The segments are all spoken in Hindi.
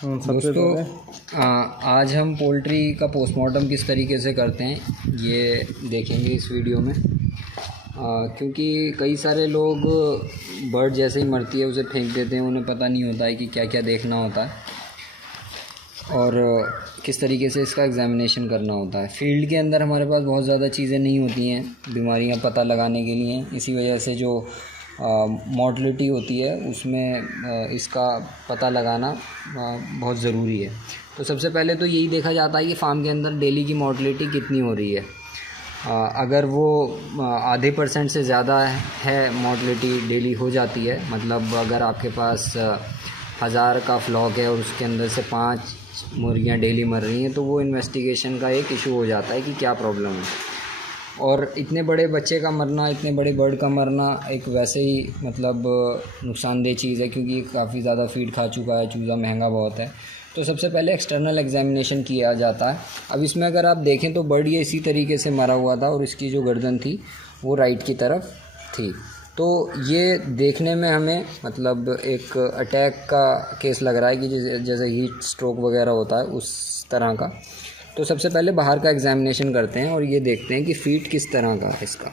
दोस्तों आज हम पोल्ट्री का पोस्टमार्टम किस तरीके से करते हैं ये देखेंगे इस वीडियो में। क्योंकि कई सारे लोग बर्ड जैसे ही मरती है उसे फेंक देते हैं, उन्हें पता नहीं होता है कि क्या क्या देखना होता है और किस तरीके से इसका एग्ज़ामिनेशन करना होता है। फील्ड के अंदर हमारे पास बहुत ज़्यादा चीज़ें नहीं होती हैं बीमारियां पता लगाने के लिए, इसी वजह से जो मॉर्टलिटी होती है उसमें इसका पता लगाना बहुत ज़रूरी है। तो सबसे पहले तो यही देखा जाता है कि फार्म के अंदर डेली की मॉर्टलिटी कितनी हो रही है। अगर वो आधे % से ज़्यादा है मॉर्टलिटी डेली हो जाती है, मतलब अगर आपके पास 1000 का फ्लॉक है और उसके अंदर से 5 मुर्गियाँ डेली मर रही हैं, तो वो इन्वेस्टिगेशन का एक इशू हो जाता है कि क्या प्रॉब्लम है। और इतने बड़े बच्चे का मरना, इतने बड़े बर्ड का मरना एक वैसे ही मतलब नुकसानदेह चीज़ है, क्योंकि काफ़ी ज़्यादा फीड खा चुका है, चूज़ा महंगा बहुत है। तो सबसे पहले एक्सटर्नल एग्जामिनेशन किया जाता है। अब इसमें अगर आप देखें तो बर्ड ये इसी तरीके से मरा हुआ था और इसकी जो गर्दन थी वो राइट की तरफ थी। तो ये देखने में हमें मतलब एक अटैक का केस लग रहा है कि जैसे हीट स्ट्रोक वगैरह होता है उस तरह का। तो सबसे पहले बाहर का एग्ज़ामिनेशन करते हैं और ये देखते हैं कि फीड किस तरह का है इसका।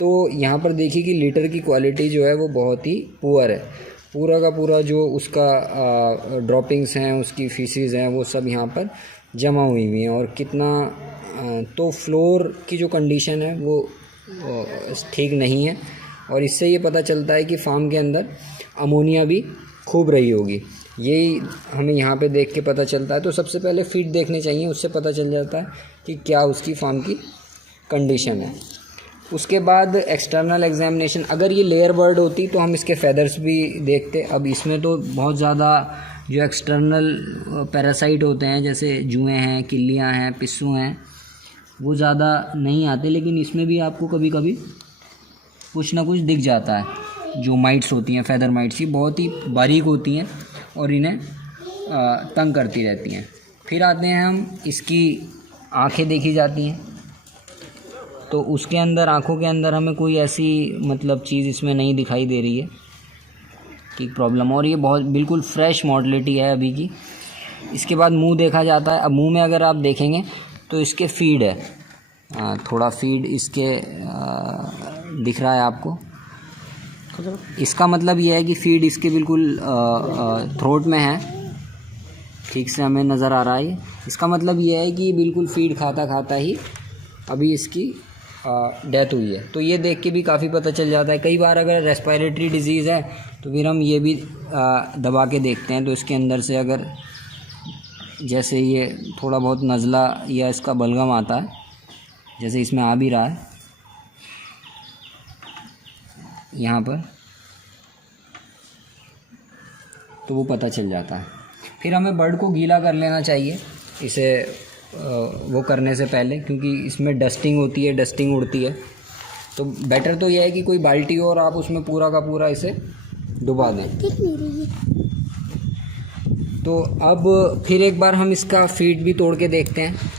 तो यहाँ पर देखिए कि लीटर की क्वालिटी जो है वो बहुत ही पुअर है। पूरा का पूरा जो उसका ड्रॉपिंग्स हैं, उसकी फीसिस हैं, वो सब यहाँ पर जमा हुई हुई हैं। और कितना तो फ्लोर की जो कंडीशन है वो ठीक नहीं है, और इससे ये पता चलता है कि फार्म के अंदर अमोनिया भी खूब रही होगी। यही हमें यहाँ पे देख के पता चलता है। तो सबसे पहले फीड देखने चाहिए, उससे पता चल जाता है कि क्या उसकी फार्म की कंडीशन है। उसके बाद एक्सटर्नल एग्जामिनेशन, अगर ये लेयर बर्ड होती तो हम इसके फेदर्स भी देखते। अब इसमें तो बहुत ज़्यादा जो एक्सटर्नल पैरासाइट होते हैं, जैसे जुएँ हैं, किल्लियाँ हैं, पिस्सू हैं, वो ज़्यादा नहीं आते, लेकिन इसमें भी आपको कभी कभी कुछ ना कुछ दिख जाता है। जो माइट्स होती हैं, फेदर माइट्स, ये बहुत ही बारीक होती हैं और इन्हें तंग करती रहती हैं। फिर आते हैं हम, इसकी आंखें देखी जाती हैं। तो उसके अंदर, आंखों के अंदर हमें कोई ऐसी मतलब चीज़ इसमें नहीं दिखाई दे रही है कि प्रॉब्लम, और ये बहुत बिल्कुल फ्रेश मॉर्टलिटी है अभी की। इसके बाद मुंह देखा जाता है। अब मुंह में अगर आप देखेंगे तो इसके फीड है, थोड़ा फीड इसके दिख रहा है आपको। इसका मतलब ये है कि फीड इसके बिल्कुल थ्रोट में है, ठीक से हमें नज़र आ रहा है। इसका मतलब ये है कि बिल्कुल फीड खाता खाता ही अभी इसकी डेथ हुई है। तो ये देख के भी काफ़ी पता चल जाता है। कई बार अगर रेस्पिरेटरी डिजीज़ है तो फिर हम ये भी दबा के देखते हैं। तो इसके अंदर से अगर जैसे ये थोड़ा बहुत नज़ला या इसका बलगम आता है, जैसे इसमें आ भी रहा है यहाँ पर, तो वो पता चल जाता है। फिर हमें बर्ड को गीला कर लेना चाहिए इसे वो करने से पहले, क्योंकि इसमें डस्टिंग होती है, डस्टिंग उड़ती है। तो बेटर तो यह है कि कोई बाल्टी हो और आप उसमें पूरा का पूरा इसे डुबा दें। तो अब फिर एक बार हम इसका फीड भी तोड़ के देखते हैं।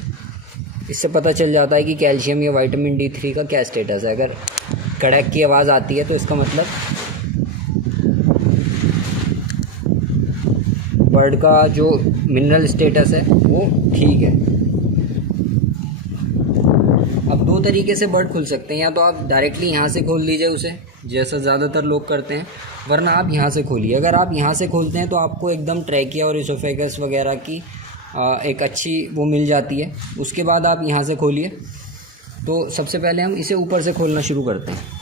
इससे पता चल जाता है कि कैल्शियम या विटामिन D3 का क्या स्टेटस है। अगर कड़क की आवाज़ आती है तो इसका मतलब बर्ड का जो मिनरल स्टेटस है वो ठीक है। अब 2 तरीके से बर्ड खुल सकते हैं, या तो आप डायरेक्टली यहाँ से खोल लीजिए उसे, जैसा ज़्यादातर लोग करते हैं, वरना आप यहाँ से खोलिए। अगर आप यहाँ से खोलते हैं तो आपको एकदम ट्रैकिया और इसोफेगस वगैरह की एक अच्छी वो मिल जाती है। उसके बाद आप यहाँ से खोलिए। तो सबसे पहले हम इसे ऊपर से खोलना शुरू करते हैं।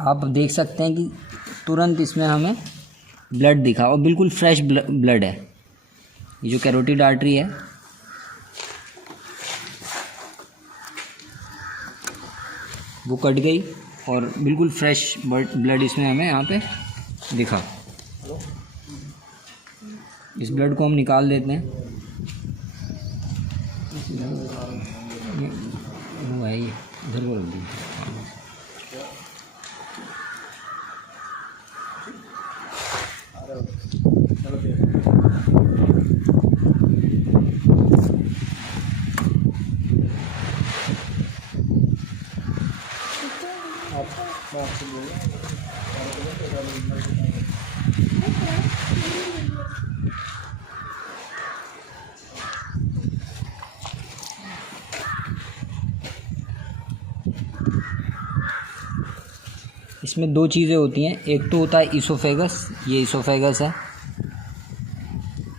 आप देख सकते हैं कि तुरंत इसमें हमें ब्लड दिखा, और बिल्कुल फ्रेश ब्लड है। ये जो कैरोटिड आर्टरी है वो कट गई और बिल्कुल फ्रेश ब्लड इसमें हमें यहाँ पे दिखा। इस ब्लड को हम निकाल देते हैं। वो है ये, इधर को रख दीजिए। इसमें दो चीज़ें होती हैं, एक तो होता है ईसोफेगस, ये ईसोफेगस है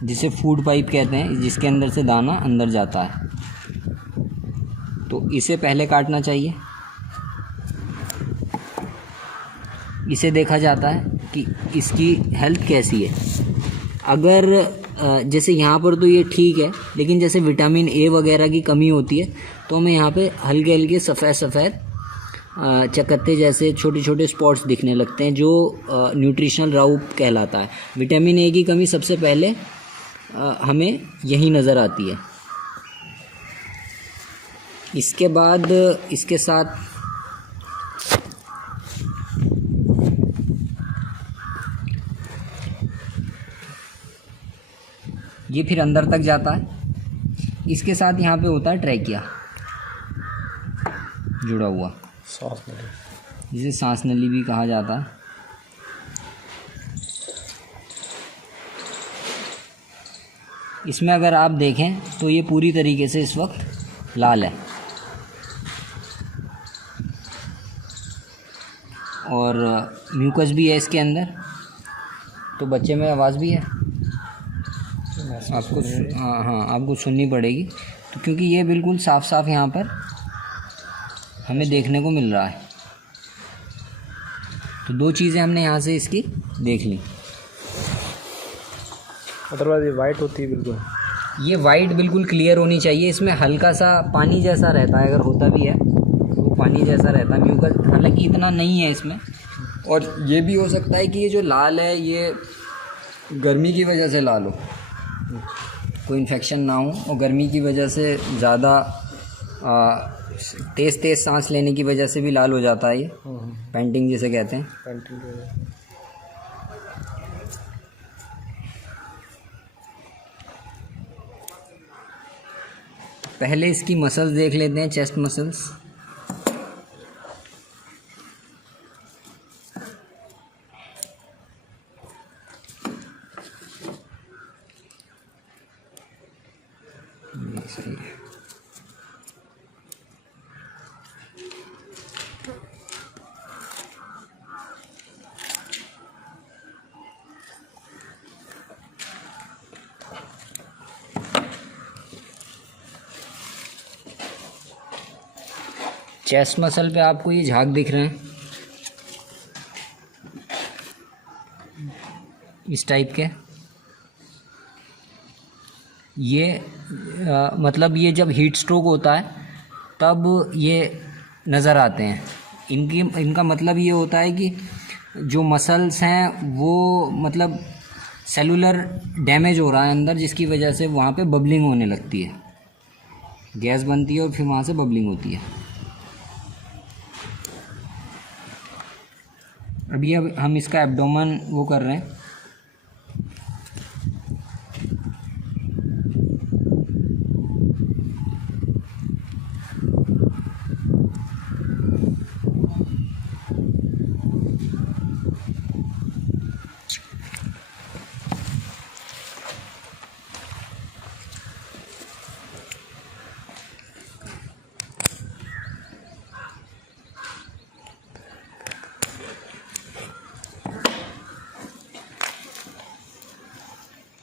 जिसे फूड पाइप कहते हैं, जिसके अंदर से दाना अंदर जाता है। तो इसे पहले काटना चाहिए। इसे देखा जाता है कि इसकी हेल्थ कैसी है। अगर जैसे यहाँ पर तो ये ठीक है, लेकिन जैसे विटामिन ए वगैरह की कमी होती है तो हमें यहाँ पे हल्के हल्के सफ़ेद सफ़ेद चकत्ते जैसे छोटे छोटे स्पॉट्स दिखने लगते हैं, जो न्यूट्रिशनल राउप कहलाता है। विटामिन ए की कमी सबसे पहले हमें यही नज़र आती है। इसके बाद इसके साथ ये फिर अंदर तक जाता है। इसके साथ यहाँ पे होता है ट्रैकिया जुड़ा हुआ, सांस नली, जिसे सांस नली भी कहा जाता है। इसमें अगर आप देखें तो ये पूरी तरीके से इस वक्त लाल है और म्यूकस भी है इसके अंदर। तो बच्चे में आवाज़ भी है, आपको हाँ आपको सुननी पड़ेगी, तो क्योंकि ये बिल्कुल साफ साफ यहाँ पर हमें देखने को मिल रहा है। तो दो चीज़ें हमने यहाँ से इसकी देख ली। अदरवाइज ये वाइट होती है बिल्कुल, ये वाइट बिल्कुल क्लियर होनी चाहिए। इसमें हल्का सा पानी जैसा रहता है, अगर होता भी है तो वो पानी जैसा रहता है म्यूकस, हालांकि इतना नहीं है इसमें। और ये भी हो सकता है कि ये जो लाल है ये गर्मी की वजह से लाल हो, कोई इन्फेक्शन ना हो और गर्मी की वजह से ज़्यादा तेज़ सांस लेने की वजह से भी लाल हो जाता है ये, पेंटिंग जिसे कहते हैं। पेंटिंग पहले इसकी मसल्स देख लेते हैं, चेस्ट मसल्स। सही है। चेस्ट मसल पे आपको ये झाग दिख रहे हैं इस टाइप के, ये मतलब ये जब हीट स्ट्रोक होता है तब ये नज़र आते हैं। इनका मतलब ये होता है कि जो मसल्स हैं वो मतलब सेलुलर डैमेज हो रहा है अंदर, जिसकी वजह से वहाँ पे बबलिंग होने लगती है, गैस बनती है और फिर वहाँ से बबलिंग होती है। अभी अब हम इसका एब्डोमेन वो कर रहे हैं।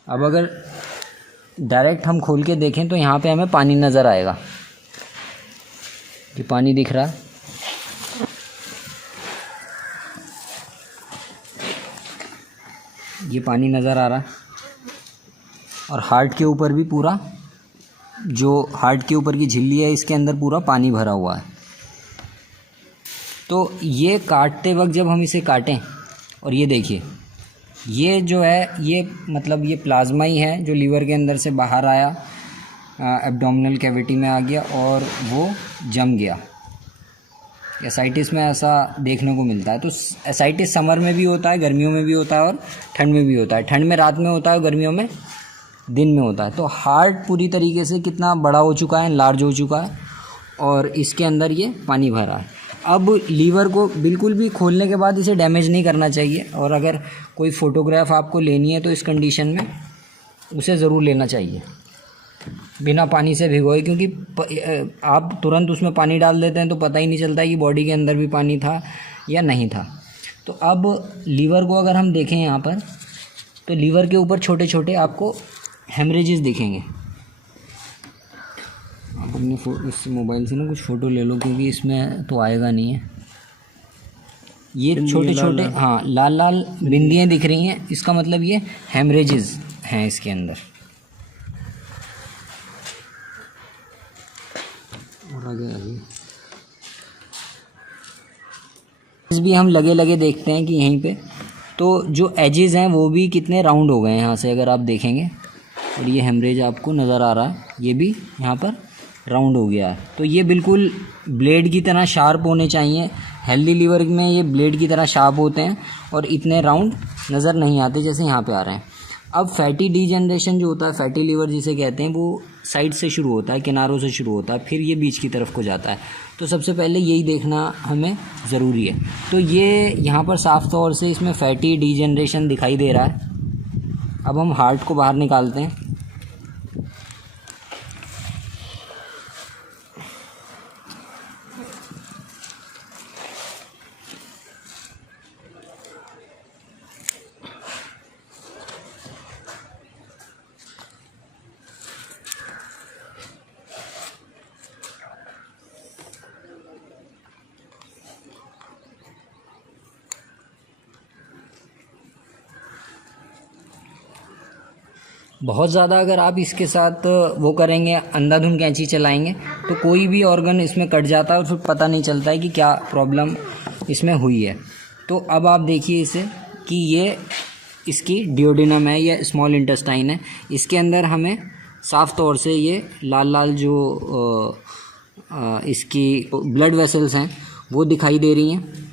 अब अगर डायरेक्ट हम खोल के देखें तो यहाँ पे हमें पानी नज़र आएगा, ये पानी दिख रहा है। ये पानी नज़र आ रहा है और हार्ट के ऊपर भी पूरा, जो हार्ट के ऊपर की झिल्ली है इसके अंदर पूरा पानी भरा हुआ है। तो ये काटते वक्त जब हम इसे काटें, और ये देखिए ये जो है ये मतलब ये प्लाज्मा ही है जो लीवर के अंदर से बाहर आया, एब्डोमिनल कैविटी में आ गया और वो जम गया। एसाइटिस में ऐसा देखने को मिलता है। तो एसाइटिस समर में भी होता है, गर्मियों में भी होता है और ठंड में भी होता है। ठंड में रात में होता है, गर्मियों में दिन में होता है। तो हार्ट पूरी तरीके से कितना बड़ा हो चुका है, लार्ज हो चुका है और इसके अंदर ये पानी भरा है। अब लीवर को बिल्कुल भी खोलने के बाद इसे डैमेज नहीं करना चाहिए, और अगर कोई फ़ोटोग्राफ आपको लेनी है तो इस कंडीशन में उसे ज़रूर लेना चाहिए बिना पानी से भिगोए, क्योंकि आप तुरंत उसमें पानी डाल देते हैं तो पता ही नहीं चलता कि बॉडी के अंदर भी पानी था या नहीं था। तो अब लीवर को अगर हम देखें यहाँ पर, तो लीवर के ऊपर छोटे छोटे आपको हेमरेजेस दिखेंगे। आप अपने इस मोबाइल से ना कुछ फ़ोटो ले लो, क्योंकि इसमें तो आएगा नहीं है। ये छोटे छोटे हाँ लाल लाल बिंदियाँ दिख रही हैं, इसका मतलब ये हेमरेजेस हैं इसके अंदर। और आगे भी हम लगे लगे देखते हैं कि यहीं पे तो जो एजेस हैं वो भी कितने राउंड हो गए हैं यहाँ से, अगर आप देखेंगे। और ये हेमरेज आपको नज़र आ रहा है, ये भी यहाँ पर राउंड हो गया है। तो ये बिल्कुल ब्लेड की तरह शार्प होने चाहिए। हेल्दी लीवर में ये ब्लेड की तरह शार्प होते हैं और इतने राउंड नज़र नहीं आते जैसे यहाँ पे आ रहे हैं। अब फैटी डीजनरेशन जो होता है, फैटी लीवर जिसे कहते हैं, वो साइड से शुरू होता है, किनारों से शुरू होता है, फिर ये बीच की तरफ को जाता है। तो सबसे पहले यही देखना हमें ज़रूरी है। तो ये यहाँ पर साफ़ तौर से इसमें फैटी डीजनरेशन दिखाई दे रहा है। अब हम हार्ट को बाहर निकालते हैं। बहुत ज़्यादा अगर आप इसके साथ वो करेंगे, अंधाधुंध कैंची चलाएंगे, तो कोई भी ऑर्गन इसमें कट जाता है और फिर पता नहीं चलता है कि क्या प्रॉब्लम इसमें हुई है। तो अब आप देखिए इसे कि ये इसकी डियोडिनम है, ये स्मॉल इंटेस्टाइन है। इसके अंदर हमें साफ़ तौर से ये लाल लाल जो इसकी ब्लड वेसल्स हैं वो दिखाई दे रही हैं,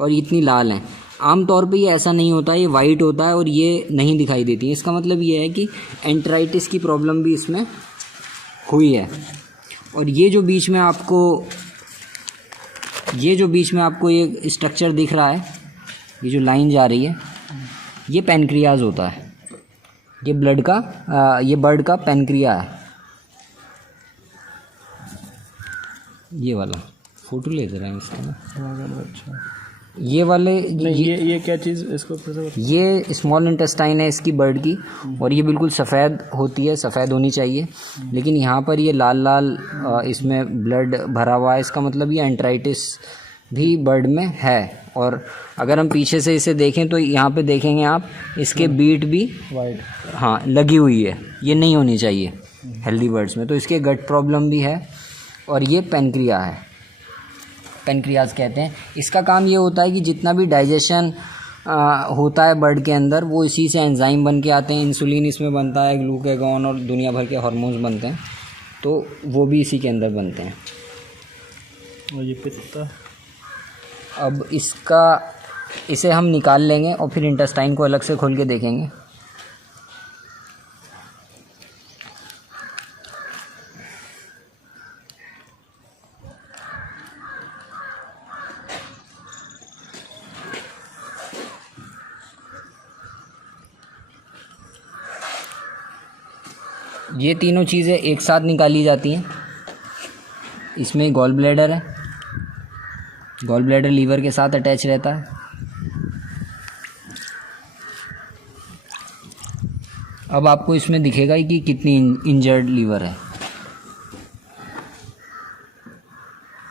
और इतनी लाल हैं। आम तौर पे ये ऐसा नहीं होता, ये वाइट होता है और ये नहीं दिखाई देती है। इसका मतलब ये है कि एंट्राइटिस की प्रॉब्लम भी इसमें हुई है। और ये जो बीच में आपको ये स्ट्रक्चर दिख रहा है, ये जो लाइन जा रही है, ये पैनक्रियाज होता है। ये ये बर्ड का पैनक्रिया है। ये वाला फ़ोटो ले दे रहे हैं इसका ना। अच्छा, ये वाले ये क्या चीज़ इसको? ये स्मॉल इंटेस्टाइन है इसकी, बर्ड की, और ये बिल्कुल सफ़ेद होती है, सफ़ेद होनी चाहिए। लेकिन यहाँ पर ये लाल लाल इसमें ब्लड भरा हुआ है। इसका मतलब ये एंट्राइटिस भी बर्ड में है। और अगर हम पीछे से इसे देखें तो यहाँ पे देखेंगे आप, इसके बीट भी वाइट हाँ लगी हुई है। ये नहीं होनी चाहिए हेल्दी बर्ड्स में। तो इसके गट प्रॉब्लम भी है। और ये पैनक्रिया है, पैनक्रियाज कहते हैं। इसका काम ये होता है कि जितना भी डाइजेशन होता है बर्ड के अंदर, वो इसी से एंजाइम बन के आते हैं। इंसुलिन इसमें बनता है, ग्लूकागॉन और दुनिया भर के हार्मोन्स बनते हैं, तो वो भी इसी के अंदर बनते हैं। और ये पित्ता, अब इसे हम निकाल लेंगे और फिर इंटेस्टाइन को अलग से खोल के देखेंगे। ये तीनों चीज़ें एक साथ निकाली जाती हैं। इसमें गॉल ब्लैडर है, गॉल ब्लैडर लीवर के साथ अटैच रहता है। अब आपको इसमें दिखेगा कि कितनी इंजर्ड लीवर है।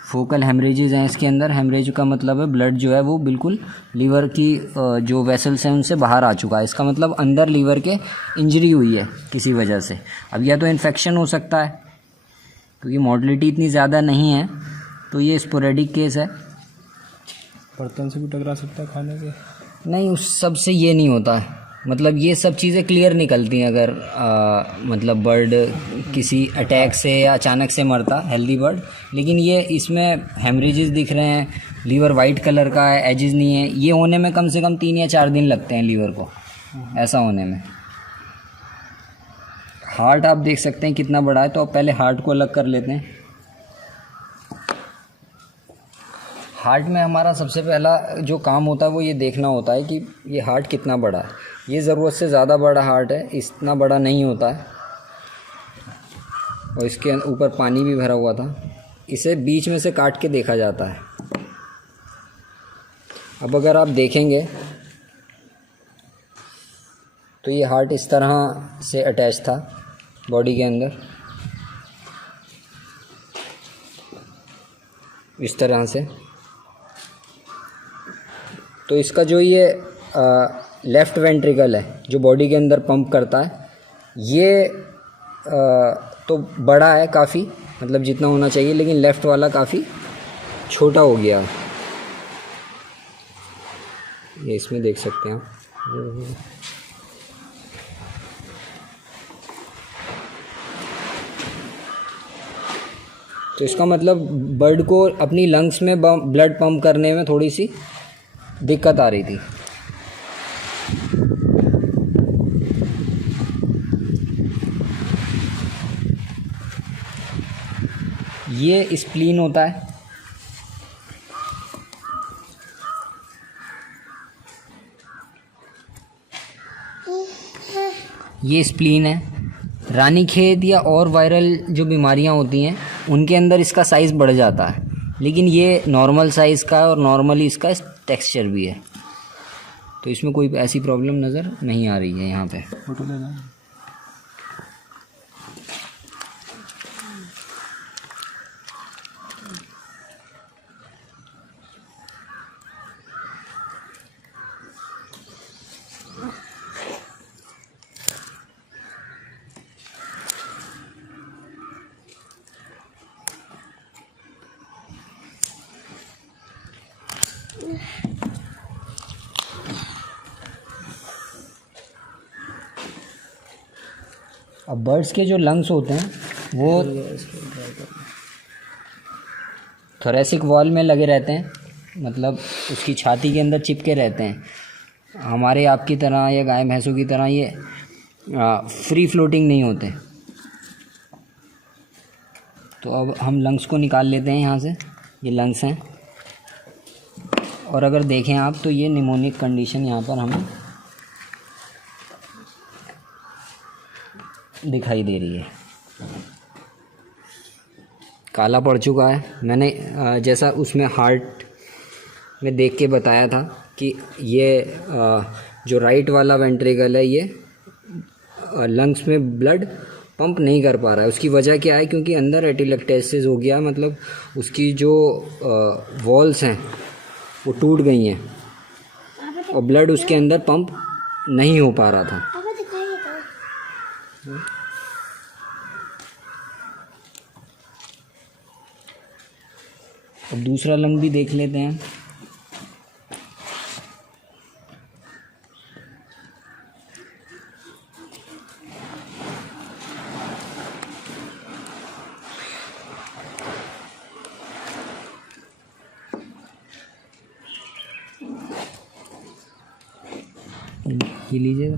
फोकल हेमरेजेस हैं इसके अंदर। हेमरेज का मतलब है ब्लड जो है वो बिल्कुल लीवर की जो वेसल्स हैं उनसे बाहर आ चुका है। इसका मतलब अंदर लीवर के इंजरी हुई है किसी वजह से। अब या तो इन्फेक्शन हो सकता है, क्योंकि मोर्टेलिटी इतनी ज़्यादा नहीं है, तो ये स्पोरेडिक केस है। बर्तन से भी टकरा सकता है खाने के? नहीं, उस सब से ये नहीं होता है। मतलब ये सब चीज़ें क्लियर निकलती हैं अगर मतलब बर्ड किसी अटैक से या अचानक से मरता, हेल्दी बर्ड। लेकिन ये इसमें हेमरेजेस दिख रहे हैं, लीवर वाइट कलर का है, एजेस नहीं है। ये होने में कम से कम 3 या 4 दिन लगते हैं लीवर को ऐसा होने में। हार्ट आप देख सकते हैं कितना बड़ा है। तो अब पहले हार्ट को अलग कर लेते हैं। हार्ट में हमारा सबसे पहला जो काम होता है वो ये देखना होता है कि ये हार्ट कितना बड़ा है। ये ज़रूरत से ज़्यादा बड़ा हार्ट है, इतना बड़ा नहीं होता है, और इसके ऊपर पानी भी भरा हुआ था। इसे बीच में से काट के देखा जाता है। अब अगर आप देखेंगे तो ये हार्ट इस तरह से अटैच था बॉडी के अंदर, इस तरह से। तो इसका जो ये लेफ़्ट वेंट्रिकल है जो बॉडी के अंदर पंप करता है, ये तो बड़ा है काफ़ी, मतलब जितना होना चाहिए, लेकिन लेफ़्ट वाला काफ़ी छोटा हो गया। ये इसमें देख सकते हैं आप। तो इसका मतलब बर्ड को अपनी लंग्स में ब्लड पंप करने में थोड़ी सी दिक्कत आ रही थी। ये स्प्लीन होता है। ये स्प्लीन है। रानीखेत या और वायरल जो बीमारियां होती हैं उनके अंदर इसका साइज़ बढ़ जाता है, लेकिन ये नॉर्मल साइज़ का है और नॉर्मली इसका टेक्सचर भी है। तो इसमें कोई ऐसी प्रॉब्लम नज़र नहीं आ रही है यहाँ पे। फोटो लेना। अब बर्ड्स के जो लंग्स होते हैं वो थोरेसिक वॉल में लगे रहते हैं, मतलब उसकी छाती के अंदर चिपके रहते हैं। हमारे आपकी तरह या गाय भैंसों की तरह ये फ्री फ्लोटिंग नहीं होते। तो अब हम लंग्स को निकाल लेते हैं यहाँ से। ये लंग्स हैं, और अगर देखें आप तो ये निमोनिक कंडीशन यहाँ पर हमें दिखाई दे रही है। काला पड़ चुका है। मैंने जैसा उसमें हार्ट में देख के बताया था कि ये जो राइट वाला वेंट्रिकल है ये लंग्स में ब्लड पंप नहीं कर पा रहा है। उसकी वजह क्या है? क्योंकि अंदर एटिलेक्टेसिस हो गया, मतलब उसकी जो वॉल्स हैं वो टूट गई हैं और ब्लड उसके अंदर पंप नहीं हो पा रहा था। अब दूसरा लंग भी देख लेते हैं। ये लीजिएगा।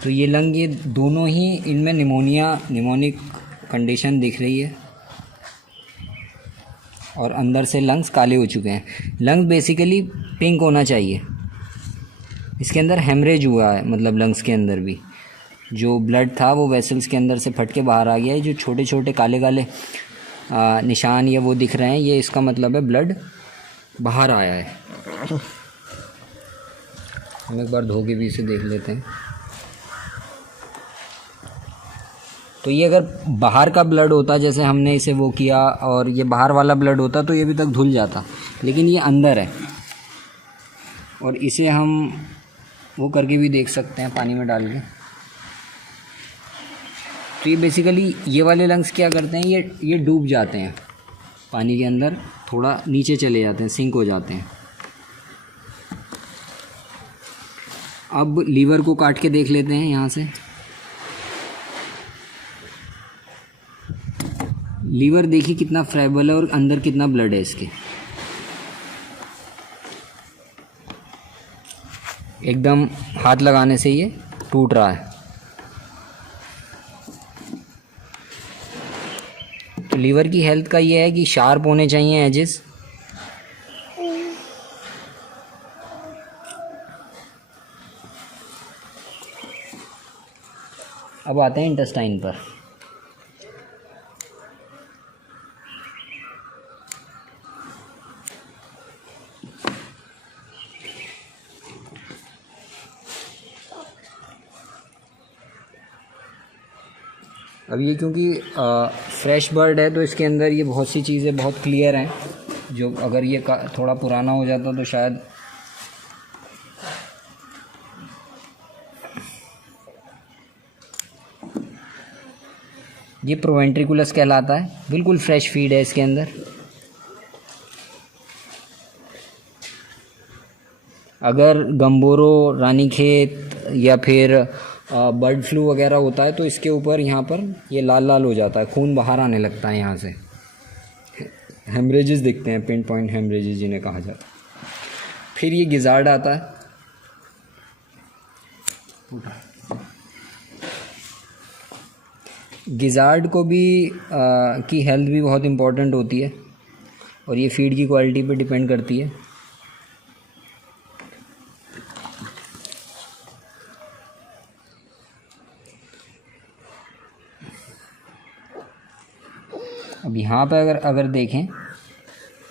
तो ये लंग, ये दोनों ही इनमें निमोनिक कंडीशन दिख रही है और अंदर से लंग्स काले हो चुके हैं। लंग्स बेसिकली पिंक होना चाहिए। इसके अंदर हेमरेज हुआ है, मतलब लंग्स के अंदर भी जो ब्लड था वो वेसल्स के अंदर से फट के बाहर आ गया है। जो छोटे छोटे काले काले निशान ये वो दिख रहे हैं, ये इसका मतलब है ब्लड बाहर आया है। हम एक बार धो के भी इसे देख लेते हैं। तो ये अगर बाहर का ब्लड होता, जैसे हमने इसे वो किया और ये बाहर वाला ब्लड होता, तो ये अभी तक धुल जाता, लेकिन ये अंदर है। और इसे हम वो करके भी देख सकते हैं पानी में डाल के। तो ये बेसिकली ये वाले लंग्स क्या करते हैं, ये डूब जाते हैं पानी के अंदर, थोड़ा नीचे चले जाते हैं, सिंक हो जाते हैं। अब लीवर को काट के देख लेते हैं यहाँ से। लीवर देखिए कितना फ्राइबल है और अंदर कितना ब्लड है इसके। एकदम हाथ लगाने से ये टूट रहा है। लीवर की हेल्थ का ये है कि शार्प होने चाहिए एजेस। अब आते हैं इंटेस्टाइन पर। अब ये क्योंकि फ्रेश बर्ड है तो इसके अंदर ये बहुत सी चीज़ें बहुत क्लियर हैं, जो अगर ये थोड़ा पुराना हो जाता तो शायद ये प्रोवेंट्रिकुलस कहलाता है। बिल्कुल फ्रेश फीड है इसके अंदर। अगर गम्बोरो, रानीखेत या फिर बर्ड फ्लू वगैरह होता है तो इसके ऊपर यहाँ पर ये लाल लाल हो जाता है, खून बाहर आने लगता है यहाँ से, हेमरेजेस दिखते हैं, पिन पॉइंट हेमरेजेस जिन्हें कहा जाता है। फिर ये गिजार्ड आता है। गिजार्ड को भी की हेल्थ भी बहुत इम्पोर्टेंट होती है और ये फीड की क्वालिटी पे डिपेंड करती है। अब यहाँ पर अगर देखें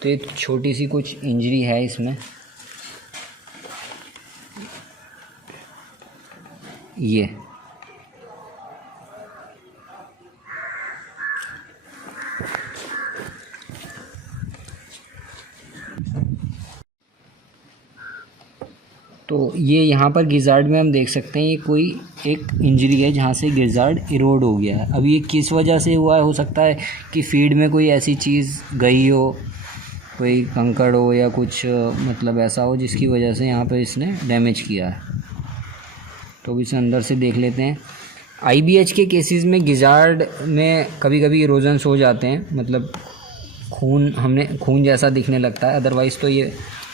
तो एक छोटी सी कुछ इंजरी है इसमें, ये तो ये यहाँ पर गिजार्ड में हम देख सकते हैं ये कोई एक इंजरी है जहाँ से गिजार्ड इरोड हो गया है। अब ये किस वजह से हुआ है, हो सकता है कि फीड में कोई ऐसी चीज़ गई हो, कोई कंकड़ हो या कुछ मतलब ऐसा हो जिसकी वजह से यहाँ पे इसने डैमेज किया है। तो अब इसे अंदर से देख लेते हैं। IBH के केसेस में गिजार्ड में कभी कभी इरोजन्स हो जाते हैं, मतलब खून जैसा दिखने लगता है, अदरवाइज़ तो ये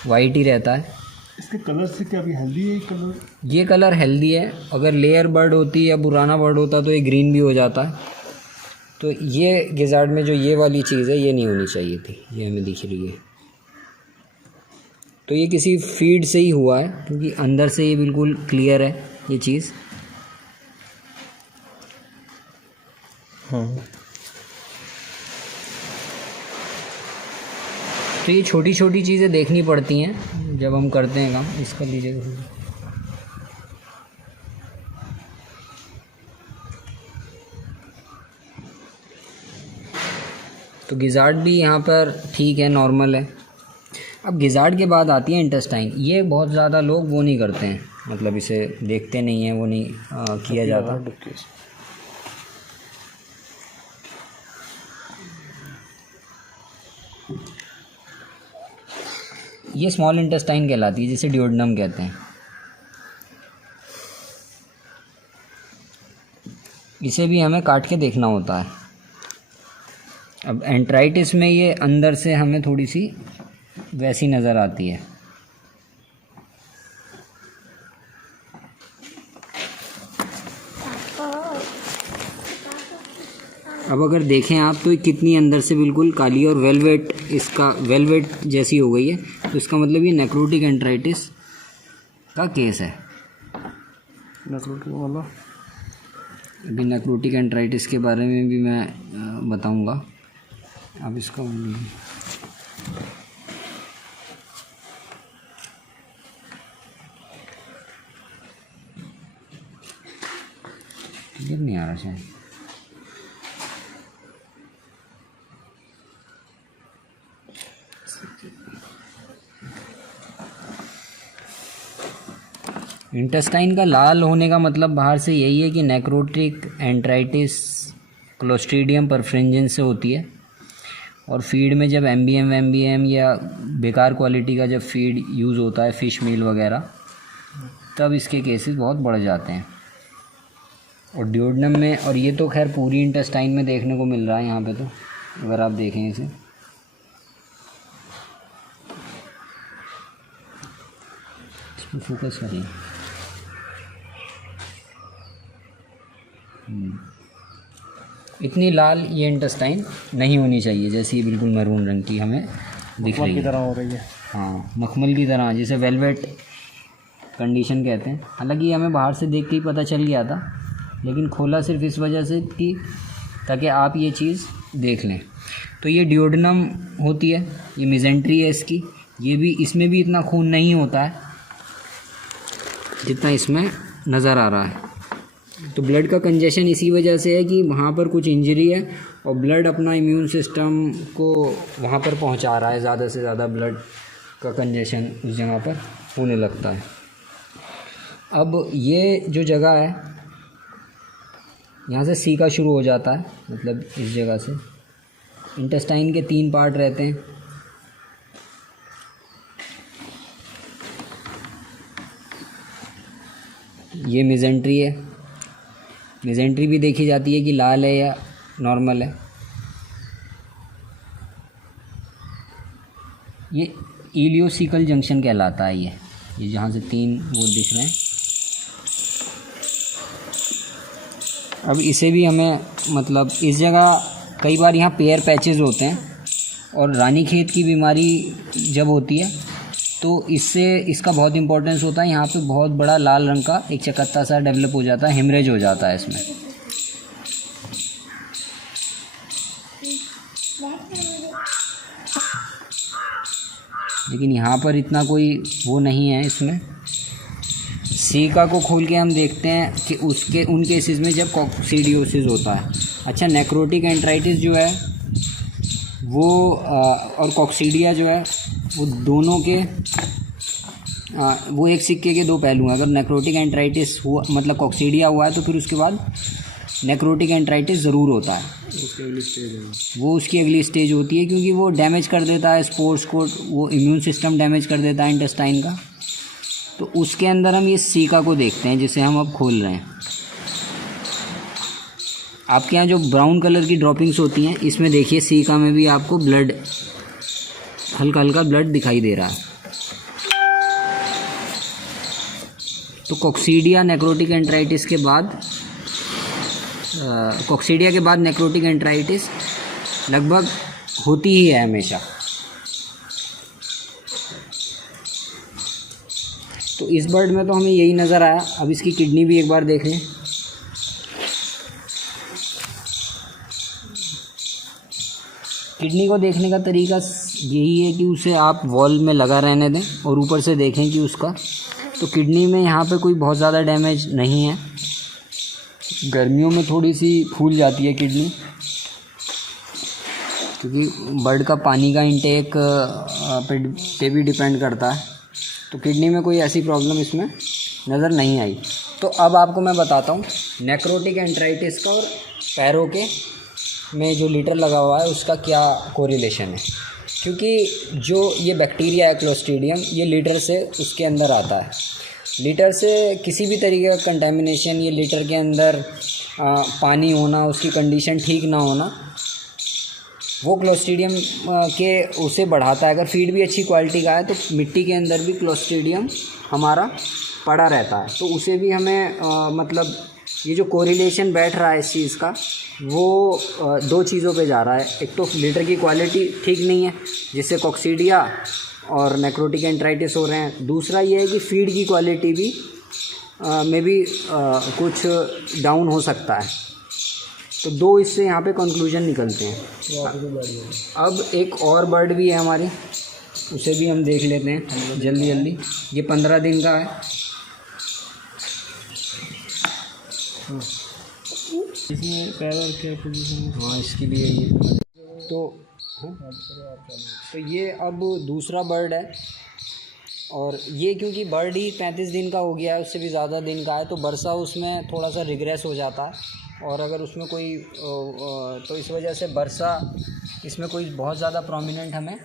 वाइट ही रहता है। इसके कलर से क्या अभी हेल्दी है कलर? ये कलर हेल्दी है। अगर लेयर बर्ड होती या पुराना बर्ड होता तो ये ग्रीन भी हो जाता। तो ये गिजार्ड में जो ये वाली चीज़ है ये नहीं होनी चाहिए थी, ये हमें दिख रही है। तो ये किसी फीड से ही हुआ है क्योंकि अंदर से ये बिल्कुल क्लियर है ये चीज़। हाँ, तो ये छोटी छोटी चीज़ें देखनी पड़ती हैं जब हम करते हैं काम। इसका लीजिए, तो गिजार्ड भी यहाँ पर ठीक है, नॉर्मल है। अब गिजार्ड के बाद आती है इंटेस्टाइन। ये बहुत ज़्यादा लोग वो नहीं करते हैं, मतलब इसे देखते नहीं हैं, वो नहीं किया जाता। ये स्मॉल इंटेस्टाइन कहलाती है, जिसे ड्यूोडेनम कहते हैं। इसे भी हमें काट के देखना होता है। अब एंट्राइटिस में ये अंदर से हमें थोड़ी सी वैसी नज़र आती है। अब अगर देखें आप तो कितनी अंदर से बिल्कुल काली और वेलवेट, इसका वेलवेट जैसी हो गई है, तो इसका मतलब ये नेक्रोटिक एंट्राइटिस का केस है। नेक्रोटिक वाला अभी नेक्रोटिक एंट्राइटिस के बारे में भी मैं बताऊंगा। अब इसका क्लियर नहीं आ रहा शायद। इंटेस्टाइन का लाल होने का मतलब बाहर से यही है कि नेक्रोटिक एंट्राइटिस क्लोस्ट्रीडियम परफ्रिंजेंस से होती है। और फीड में जब एमबीएम या बेकार क्वालिटी का जब फीड यूज़ होता है, फ़िश मील वगैरह, तब इसके केसेस बहुत बढ़ जाते हैं। और ड्यूोडेनम में, और ये तो खैर पूरी इंटेस्टाइन में देखने को मिल रहा है यहाँ पे, तो अगर आप देखें इसे, इसमें फोकस करिए। इतनी लाल ये इंटेस्टाइन नहीं होनी चाहिए, जैसे ये बिल्कुल मैरून रंग की हमें दिख रही की है। तरह हो रही है। हाँ, मखमल की तरह, जिसे वेलवेट कंडीशन कहते हैं। हालांकि ये हमें बाहर से देख के ही पता चल गया था, लेकिन खोला सिर्फ इस वजह से कि ताकि आप ये चीज़ देख लें। तो ये डिओडेनम होती है, ये मिजेंट्री है इसकी। ये भी, इसमें भी इतना खून नहीं होता है जितना इसमें नज़र आ रहा है। तो ब्लड का कंजेशन इसी वजह से है कि वहाँ पर कुछ इंजरी है और ब्लड अपना इम्यून सिस्टम को वहाँ पर पहुँचा रहा है। ज़्यादा से ज़्यादा ब्लड का कंजेशन उस जगह पर होने लगता है। अब ये जो जगह है, यहाँ से सीका शुरू हो जाता है, मतलब इस जगह से। इंटेस्टाइन के 3 पार्ट रहते हैं। ये मिजेंट्री है। मिजेंट्री भी देखी जाती है कि लाल है या नॉर्मल है। ये इलियोसिकल जंक्शन कहलाता है। ये जहाँ से 3 वो दिख रहे हैं। अब इसे भी हमें, मतलब इस जगह कई बार यहाँ पेयर पैचेस होते हैं, और रानीखेत की बीमारी जब होती है तो इससे इसका बहुत इंपॉर्टेंस होता है। यहाँ पे बहुत बड़ा लाल रंग का एक चकत्ता सा डेवलप हो जाता है, हेमरेज हो जाता है इसमें। लेकिन यहाँ पर इतना कोई वो नहीं है इसमें। सीका को खोल के हम देखते हैं कि उसके उन केसेस में जब कॉक्सीडियोसिस होता है। अच्छा, नेक्रोटिक एंट्राइटिस जो है वो और कॉक्सीडिया जो है वो दोनों के वो एक सिक्के के 2 पहलू हैं। अगर नेक्रोटिक एंट्राइटिस हुआ, मतलब कॉक्सीडिया हुआ है, तो फिर उसके बाद नेक्रोटिक एंट्राइटिस ज़रूर होता है। उसकी अगली स्टेज है वो उसकी अगली स्टेज होती है, क्योंकि वो डैमेज कर देता है स्पोर्स को, वो इम्यून सिस्टम डैमेज कर देता है इंटेस्टाइन का। तो उसके अंदर हम ये सीका को देखते हैं, जिसे हम अब खोल रहे हैं। आपके यहाँ जो ब्राउन कलर की ड्रॉपिंग्स होती हैं, इसमें देखिए सीका में भी आपको ब्लड, हल्का हल्का ब्लड दिखाई दे रहा है। तो कॉक्सीडिया नेक्रोटिक एंट्राइटिस के बाद, कॉक्सीडिया के बाद नेक्रोटिक एंट्राइटिस लगभग होती ही है हमेशा। तो इस बर्ड में तो हमें यही नज़र आया। अब इसकी किडनी भी एक बार देख लें। किडनी को देखने का तरीका यही है कि उसे आप वॉल में लगा रहने दें और ऊपर से देखें कि उसका, तो किडनी में यहाँ पे कोई बहुत ज़्यादा डैमेज नहीं है। गर्मियों में थोड़ी सी फूल जाती है किडनी, क्योंकि बर्ड का पानी का इंटेक पे भी डिपेंड करता है। तो किडनी में कोई ऐसी प्रॉब्लम इसमें नज़र नहीं आई। तो अब आपको मैं बताता हूँ नेक्रोटिक एंट्राइटिस का और पैरों के में जो लीटर लगा हुआ है उसका क्या कोरिलेशन है। क्योंकि जो ये बैक्टीरिया है क्लोस्ट्रीडियम, ये लीटर से उसके अंदर आता है। लीटर से किसी भी तरीके का कंटेमिनेशन, ये लीटर के अंदर पानी होना, उसकी कंडीशन ठीक ना होना, वो क्लोस्ट्रीडियम के उसे बढ़ाता है। अगर फीड भी अच्छी क्वालिटी का है तो मिट्टी के अंदर भी क्लोस्ट्रीडियम हमारा पड़ा रहता है। तो उसे भी हमें मतलब ये जो कोरिलेशन बैठ रहा है इस चीज़ का, वो 2 चीज़ों पे जा रहा है। एक तो लीटर की क्वालिटी ठीक नहीं है, जिससे कॉक्सीडिया और नेक्रोटिक एंट्राइटिस हो रहे हैं। दूसरा ये है कि फीड की क्वालिटी भी में भी कुछ डाउन हो सकता है। तो 2 इससे यहाँ पे कंक्लूजन निकलते हैं। अब एक और बर्ड भी है हमारी, उसे भी हम देख लेते हैं जल्दी जल्दी। ये 15 दिन का है। इसमें पैर और क्या पोजीशन है? हाँ, इसकी भी है ये। तो ये अब दूसरा बर्ड है, और ये क्योंकि बर्ड ही 35 दिन का हो गया है, उससे भी ज़्यादा दिन का है, तो बरसा उसमें थोड़ा सा रिग्रेस हो जाता है। और अगर उसमें कोई तो इस वजह से बरसा इसमें कोई बहुत ज़्यादा प्रोमिनेंट हमें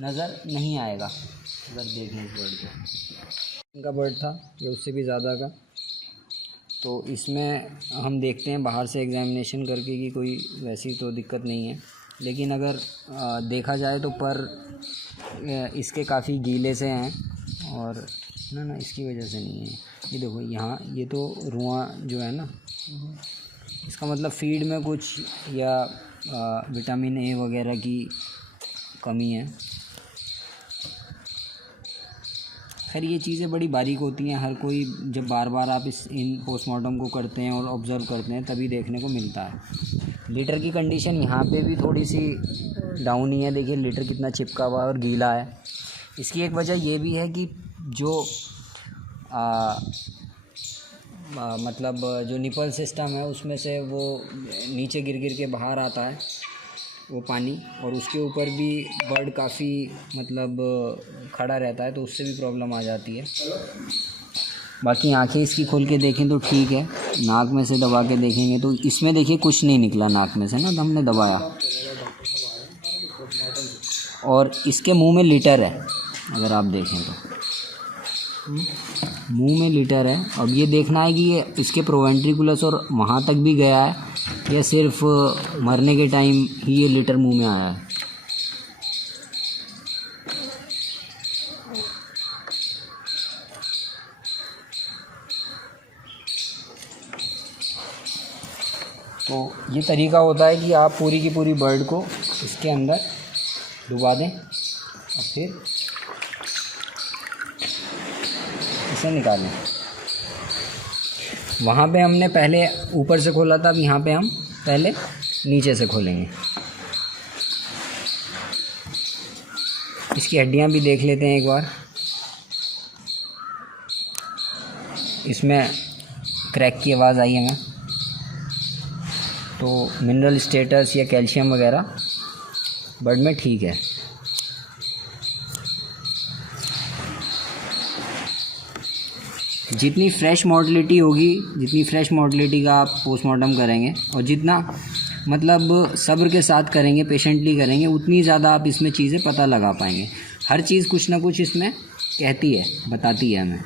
नज़र नहीं आएगा। अगर देखें इस बर्ड को, इनका बर्ड था ये उससे भी ज़्यादा का। तो इसमें हम देखते हैं बाहर से एग्जामिनेशन करके कि कोई वैसी तो दिक्कत नहीं है। लेकिन अगर देखा जाए तो पर इसके काफ़ी गीले से हैं, और ना इसकी वजह से नहीं है। ये देखो यहाँ, ये तो रुआं जो है ना, इसका मतलब फीड में कुछ या विटामिन ए वगैरह की कमी है। खैर ये चीज़ें बड़ी बारीक होती हैं, हर कोई जब बार बार आप इन पोस्टमार्टम को करते हैं और ऑब्ज़र्व करते हैं तभी देखने को मिलता है। लीटर की कंडीशन यहाँ पे भी थोड़ी सी डाउन ही है, देखिए लीटर कितना चिपका हुआ है और गीला है। इसकी एक वजह ये भी है कि जो मतलब जो निपल सिस्टम है उसमें से वो नीचे गिर गिर के बाहर आता है वो पानी, और उसके ऊपर भी बर्ड काफ़ी मतलब खड़ा रहता है तो उससे भी प्रॉब्लम आ जाती है। बाकी आंखें इसकी खोल के देखें तो ठीक है, नाक में से दबा के देखेंगे तो इसमें देखिए कुछ नहीं निकला नाक में से ना, तो हमने दबाया। और इसके मुंह में लीटर है, अगर आप देखें तो मुंह में लीटर है। अब ये देखना है कि ये इसके प्रोवेंट्रिकुलस और वहाँ तक भी गया है या सिर्फ मरने के टाइम ही ये लीटर मुंह में आया है। तो ये तरीका होता है कि आप पूरी की पूरी बर्ड को इसके अंदर डुबा दें और फिर इसे निकालें। वहाँ पे हमने पहले ऊपर से खोला था, अब यहाँ पे हम पहले नीचे से खोलेंगे। इसकी हड्डियाँ भी देख लेते हैं एक बार। इसमें क्रैक की आवाज़ आई हमें, तो मिनरल स्टेटस या कैल्शियम वगैरह बर्ड में ठीक है। जितनी फ्रेश मॉर्टलिटी होगी, जितनी फ्रेश मॉर्टलिटी का आप पोस्टमार्टम करेंगे और जितना मतलब सब्र के साथ करेंगे, पेशेंटली करेंगे, उतनी ज़्यादा आप इसमें चीज़ें पता लगा पाएंगे। हर चीज़ कुछ ना कुछ इसमें कहती है, बताती है हमें।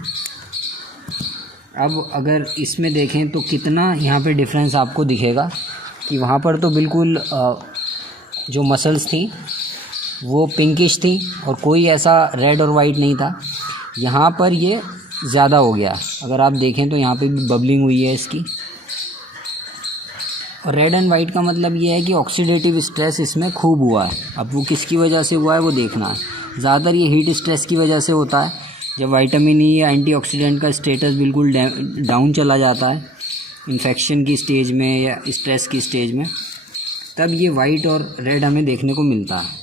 अब अगर इसमें देखें तो कितना यहाँ पे डिफरेंस आपको दिखेगा कि वहाँ पर तो बिल्कुल जो मसल्स थी वो पिंकिश थी और कोई ऐसा रेड और वाइट नहीं था। यहाँ पर ये ज़्यादा हो गया। अगर आप देखें तो यहाँ पे भी बबलिंग हुई है इसकी। और रेड एंड वाइट का मतलब ये है कि ऑक्सीडेटिव स्ट्रेस इसमें खूब हुआ है। अब वो किसकी वजह से हुआ है वो देखना है। ज़्यादातर ये हीट स्ट्रेस की वजह से होता है। जब विटामिन ई या एंटीऑक्सीडेंट का स्टेटस बिल्कुल डाउन चला जाता है इन्फेक्शन की स्टेज में या स्ट्रेस की स्टेज में, तब ये वाइट और रेड हमें देखने को मिलता है।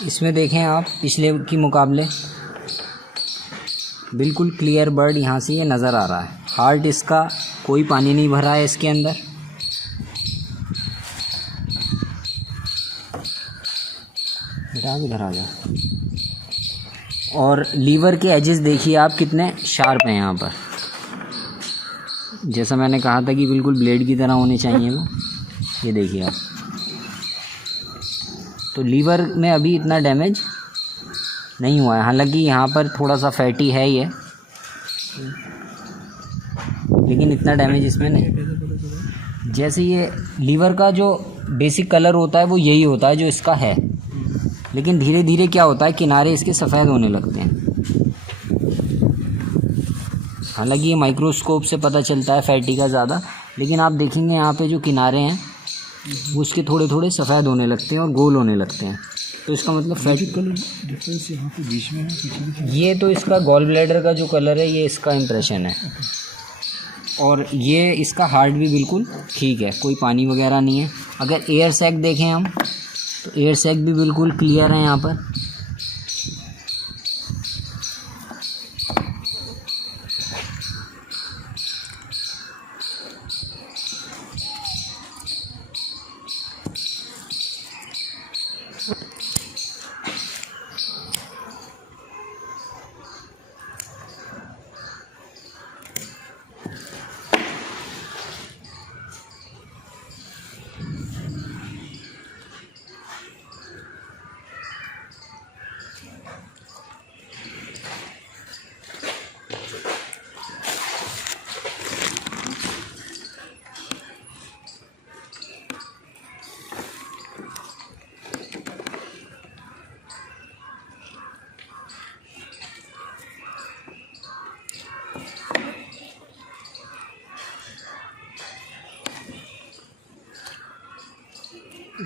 इसमें देखें आप पिछले की मुकाबले बिल्कुल क्लियर बर्ड यहाँ से ये नज़र आ रहा है। हार्ट इसका कोई पानी नहीं भरा है इसके अंदर। बेटा इधर आ जाओ। और लीवर के एजेस देखिए आप कितने शार्प हैं यहाँ पर। जैसा मैंने कहा था कि बिल्कुल ब्लेड की तरह होने चाहिए वो, ये देखिए आप। तो लीवर में अभी इतना डैमेज नहीं हुआ है, हालांकि यहाँ पर थोड़ा सा फैटी है ये, लेकिन इतना डैमेज इसमें नहीं। जैसे ये लीवर का जो बेसिक कलर होता है वो यही होता है जो इसका है, लेकिन धीरे धीरे क्या होता है किनारे इसके सफ़ेद होने लगते हैं। हालांकि ये माइक्रोस्कोप से पता चलता है फैटी का ज़्यादा, लेकिन आप देखेंगे यहाँ पे जो किनारे हैं वो उसके थोड़े थोड़े सफ़ेद होने लगते हैं और गोल होने लगते हैं। तो इसका मतलब फैटी कलर डिफरेंस यहाँ पे बीच में है। ये तो इसका गॉल ब्लैडर का जो कलर है ये इसका इम्प्रेशन है। और ये इसका हार्ट भी बिल्कुल ठीक है, कोई पानी वगैरह नहीं है। अगर एयर सैक देखें हम तो एयर सैक भी बिल्कुल क्लियर है यहाँ पर।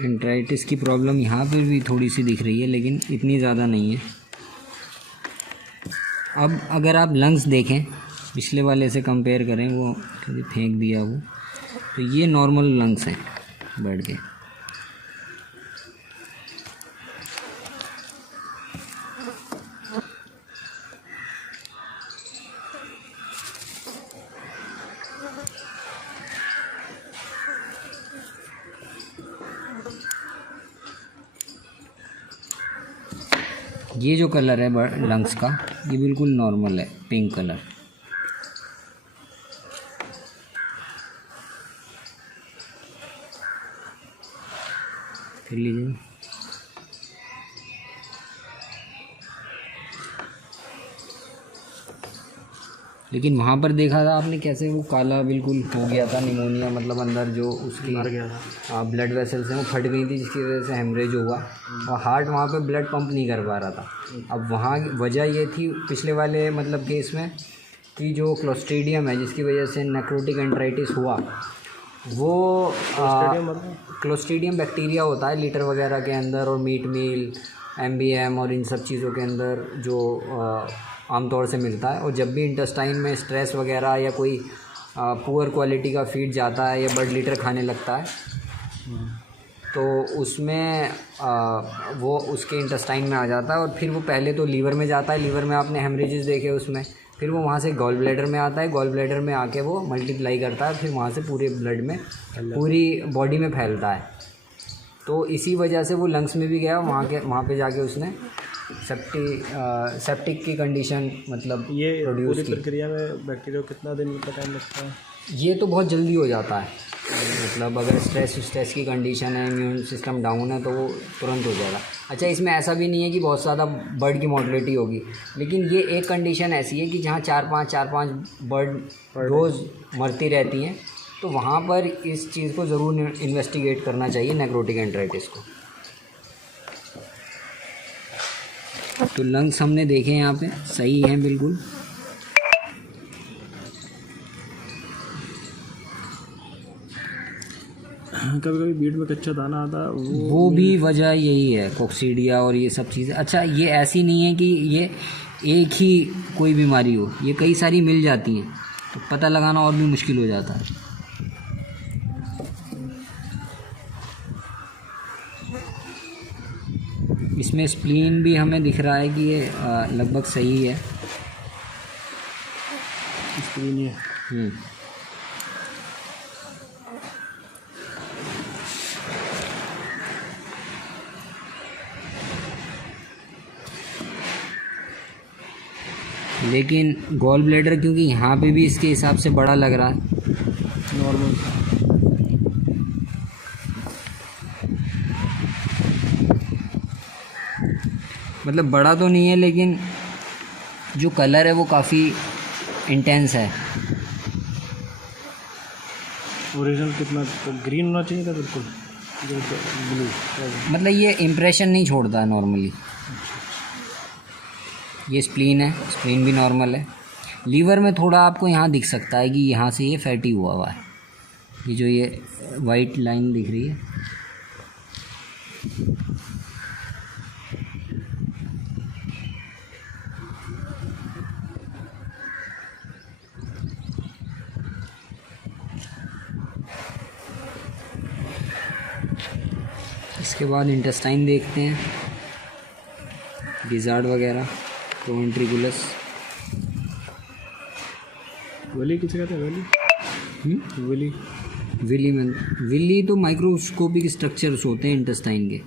एंट्राइटिस की प्रॉब्लम यहाँ पर भी थोड़ी सी दिख रही है, लेकिन इतनी ज़्यादा नहीं है। अब अगर आप लंग्स देखें, पिछले वाले से कंपेयर करें, वो कभी फेंक दिया वो, तो ये नॉर्मल लंग्स हैं बर्ड के। ये जो कलर है लंग्स का, ये बिल्कुल नॉर्मल है, पिंक कलर। फिर लीजिए। लेकिन वहाँ पर देखा था आपने कैसे वो काला बिल्कुल हो गया था, निमोनिया, मतलब अंदर जो उसकी मर गया था। ब्लड वेसल्स हैं वो फट गई थी, जिसकी वजह से हेमरेज हुआ और हार्ट वहाँ पे ब्लड पंप नहीं कर पा रहा था। अब वहाँ वजह ये थी पिछले वाले मतलब केस में कि जो क्लोस्ट्रीडियम है, जिसकी वजह से नेक्रोटिक एंट्राइटिस हुआ, वो क्लोस्ट्रीडियम बैक्टीरिया होता है लीटर वगैरह के अंदर और मीट मील, एमबीएम और इन सब चीज़ों के अंदर जो आमतौर से मिलता है। और जब भी इंटेस्टाइन में स्ट्रेस वगैरह या कोई पुअर क्वालिटी का फीड जाता है या बर्ड लीटर खाने लगता है, तो उसमें वो उसके इंटेस्टाइन में आ जाता है और फिर वो पहले तो लीवर में जाता है। लीवर में आपने हेमरेजेस देखे उसमें, फिर वो वहाँ से गॉल ब्लैडर में आता है, गॉल ब्लैडर में आके वो मल्टीप्लाई करता है, फिर वहाँ से पूरे ब्लड में, पूरी बॉडी में फैलता है। तो इसी वजह से वो लंग्स में भी गया, वहाँ पे जाके उसने सेप्टिक की कंडीशन मतलब ये प्रोड्यूस पूरी की। प्रक्रिया में बैक्टीरिया को कितना दिन का टाइम लगता है? ये तो बहुत जल्दी हो जाता है, मतलब अगर स्ट्रेस की कंडीशन है, इम्यून सिस्टम डाउन है, तो वो तुरंत हो जाएगा। अच्छा, इसमें ऐसा भी नहीं है कि बहुत ज़्यादा बर्ड की मोर्टेलिटी होगी, लेकिन ये एक कंडीशन ऐसी है कि जहाँ 4-5 बर्ड रोज़ मरती रहती हैं, तो वहाँ पर इस चीज़ को ज़रूर इन्वेस्टिगेट करना चाहिए, नेक्रोटिक एंट्राइटिस को। तो लंग्स हमने देखे यहाँ पे सही हैं बिल्कुल। कभी कभी बीट में कच्चा दाना आता है, वो भी वजह यही है, कोक्सीडिया और ये सब चीज़ें। अच्छा, ये ऐसी नहीं है कि ये एक ही कोई बीमारी हो, ये कई सारी मिल जाती हैं, तो पता लगाना और भी मुश्किल हो जाता है। इसमें स्प्लीन भी हमें दिख रहा है कि ये लगभग सही है। स्प्लीन है। लेकिन गॉल ब्लैडर क्योंकि यहाँ पे भी इसके हिसाब से बड़ा लग रहा है, नॉर्मल। मतलब बड़ा तो नहीं है, लेकिन जो कलर है वो काफ़ी इंटेंस है। ओरिजिनल कितना तो ग्रीन होना चाहिए था बिल्कुल, जो ब्लू। मतलब ये इम्प्रेशन नहीं छोड़ता नॉर्मली। ये स्प्लीन है, स्प्लीन भी नॉर्मल है। लीवर में थोड़ा आपको यहाँ दिख सकता है कि यहाँ से ये फैटी हुआ है, ये जो ये वाइट लाइन दिख रही है। इसके बाद इंटेस्टाइन देखते हैं, गिजार्ड वगैरह, प्रोवेंट्रिकुलस। विली किसे कहते हैं? विली विली तो माइक्रोस्कोपिक स्ट्रक्चर्स होते हैं इंटेस्टाइन के,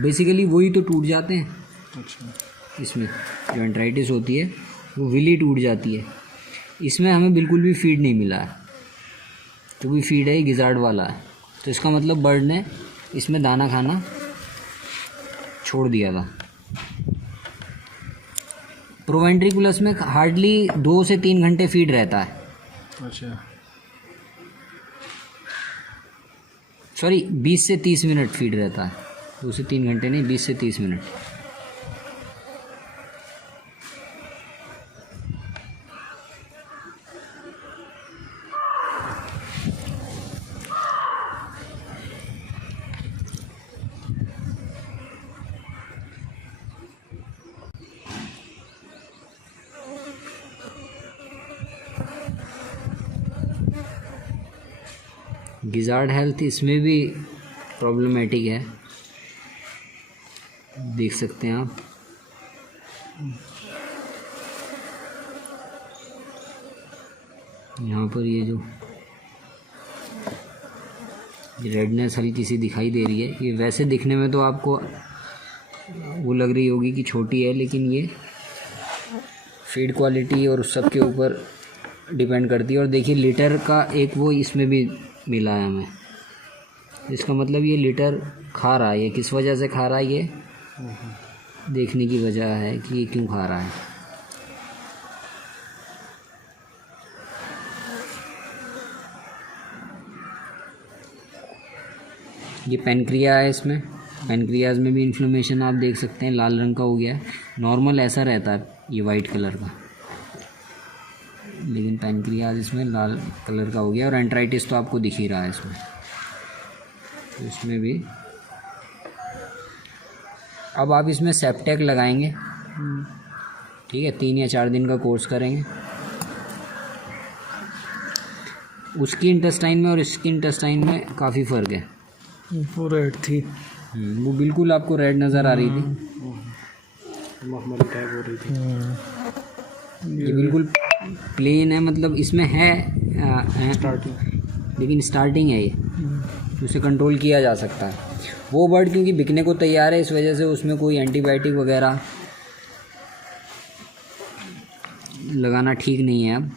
बेसिकली वही तो टूट जाते हैं। अच्छा। इसमें जो एंट्राइटिस होती है वो विली टूट जाती है। इसमें हमें बिल्कुल भी फीड नहीं मिला है, जो भी फीड है ये गिजार्ड वाला है, तो इसका मतलब बर्ड ने इसमें दाना खाना छोड़ दिया था। प्रोवेंट्रिकुलस में हार्डली 2 से 3 घंटे फीड रहता है। अच्छा। सॉरी, 20 से 30 मिनट फीड रहता है, 2 से 3 घंटे नहीं, 20 से 30 मिनट। गिजार्ड हेल्थ इसमें भी प्रॉब्लमेटिक है, देख सकते हैं आप। यहाँ पर ये जो रेडनेस हल्की सी दिखाई दे रही है, ये वैसे दिखने में तो आपको वो लग रही होगी कि छोटी है, लेकिन ये फीड क्वालिटी और उस सब के ऊपर डिपेंड करती है। और देखिए लीटर का एक वो इसमें भी मिला है हमें, इसका मतलब ये लीटर खा रहा है। ये किस वजह से खा रहा है, ये देखने की वजह है कि ये क्यों खा रहा है। ये पेनक्रिया है, इसमें पेनक्रियाज में भी इन्फ्लेमेशन आप देख सकते हैं, लाल रंग का हो गया है। नॉर्मल ऐसा रहता है ये वाइट कलर का, लेकिन पेनक्रियाज इसमें लाल कलर का हो गया। और एंट्राइटिस तो आपको दिख ही रहा है इसमें, तो इसमें भी। अब आप इसमें सेप्टेक लगाएंगे, ठीक है, 3 या 4 दिन का कोर्स करेंगे। उसकी इंटेस्टाइन में और इसकी इंटेस्टाइन में काफ़ी फ़र्क है। वो रेड थी, वो बिल्कुल आपको रेड नज़र आ रही थी, मखमली टाइप हो रही थी। ये बिल्कुल प्लेन है, मतलब इसमें है स्टार्टिंग, लेकिन स्टार्टिंग है ये, तो उसे कंट्रोल किया जा सकता है। वो बर्ड क्योंकि बिकने को तैयार है, इस वजह से उसमें कोई एंटीबायोटिक वगैरह लगाना ठीक नहीं है। अब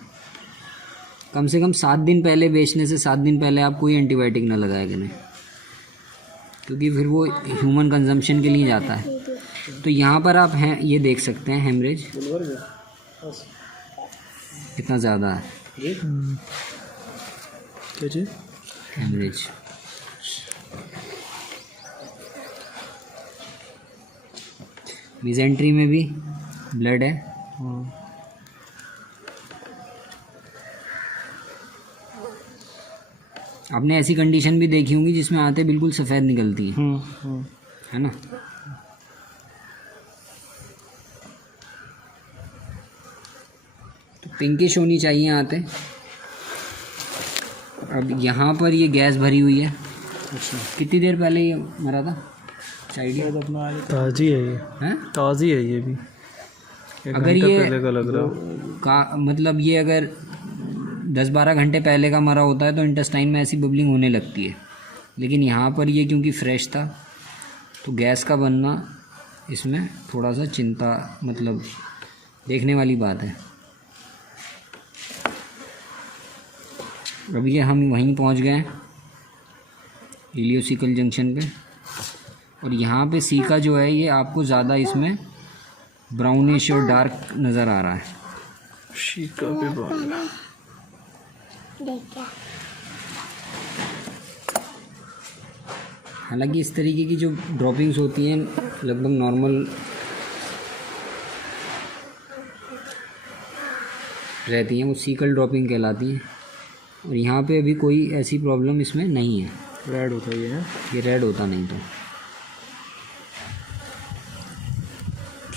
कम से कम 7 दिन पहले, बेचने से 7 दिन पहले आप कोई एंटीबायोटिक ना लगाया करें, क्योंकि फिर वो ह्यूमन कंजम्पशन के लिए जाता है। तो यहाँ पर आप हैं, ये देख सकते हैं हेमरेज कितना ज़्यादा है, क्या चीज़ हेमरेज। मिजेंट्री में भी ब्लड है। आपने ऐसी कंडीशन भी देखी होंगी जिसमें आते बिल्कुल सफ़ेद निकलती है ना। तो पिंकिश होनी चाहिए आते। अब यहाँ पर ये गैस भरी हुई है। अच्छा, कितनी देर पहले ये मरा था चाइल्ड? अपना ताज़ी है ये, हैं? ताज़ी है ये भी। अगर ये पहले का लग रहा का मतलब ये अगर 10-12 घंटे पहले का मरा होता है तो इंटेस्टाइन में ऐसी बबलिंग होने लगती है, लेकिन यहाँ पर ये क्योंकि फ्रेश था तो गैस का बनना इसमें थोड़ा सा चिंता, मतलब देखने वाली बात है। अभी ये हम वहीं पहुँच गए हैं इलियोसिकल जंक्शन पे, और यहाँ पे सीका जो है ये आपको ज़्यादा इसमें ब्राउनिश और डार्क नज़र आ रहा है। शीका पे बाल। हालांकि इस तरीके की जो ड्रॉपिंग्स होती हैं लगभग नॉर्मल रहती हैं, वो सीकल ड्रॉपिंग कहलाती हैं। और यहाँ पे अभी कोई ऐसी प्रॉब्लम इसमें नहीं है। रेड होता ही है, ये रेड होता नहीं तो।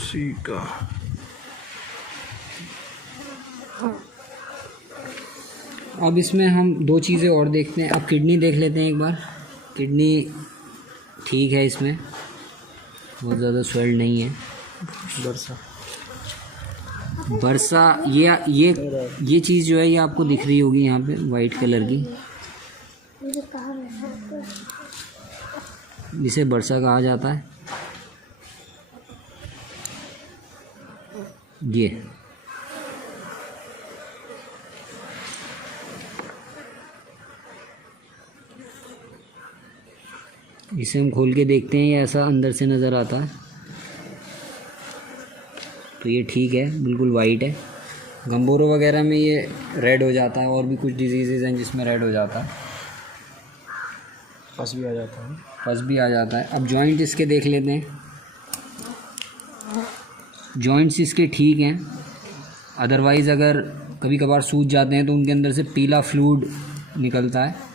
सीका। अब इसमें हम 2 चीज़ें और देखते हैं। अब किडनी देख लेते हैं एक बार। किडनी ठीक है, इसमें बहुत ज़्यादा स्वेल्ड नहीं है। बरसा ये चीज़ जो है ये आपको दिख रही होगी यहाँ पे वाइट कलर की, जिसे बरसा कहा जाता है। ये इसे हम खोल के देखते हैं, ये ऐसा अंदर से नज़र आता है। तो ये ठीक है, बिल्कुल वाइट है। गम्बोरो वगैरह में ये रेड हो जाता है, और भी कुछ डिजीज़ हैं जिसमें रेड हो जाता है, पस भी आ जाता है। पस भी आ जाता है। अब जॉइंट इसके देख लेते हैं। जॉइंट्स इसके ठीक हैं, अदरवाइज़ अगर कभी कभार सूज जाते हैं तो उनके अंदर से पीला फ्लूइड निकलता है।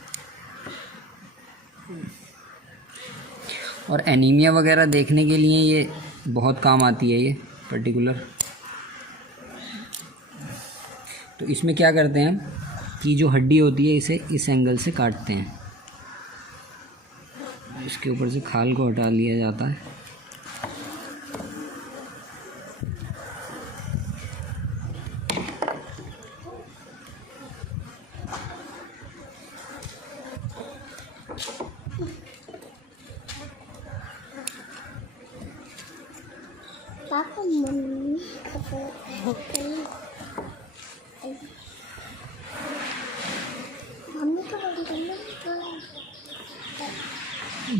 और एनीमिया वगैरह देखने के लिए ये बहुत काम आती है, ये पर्टिकुलर। तो इसमें क्या करते हैं हम कि जो हड्डी होती है इसे इस एंगल से काटते हैं, इसके ऊपर से खाल को हटा लिया जाता है। पापा मम्मी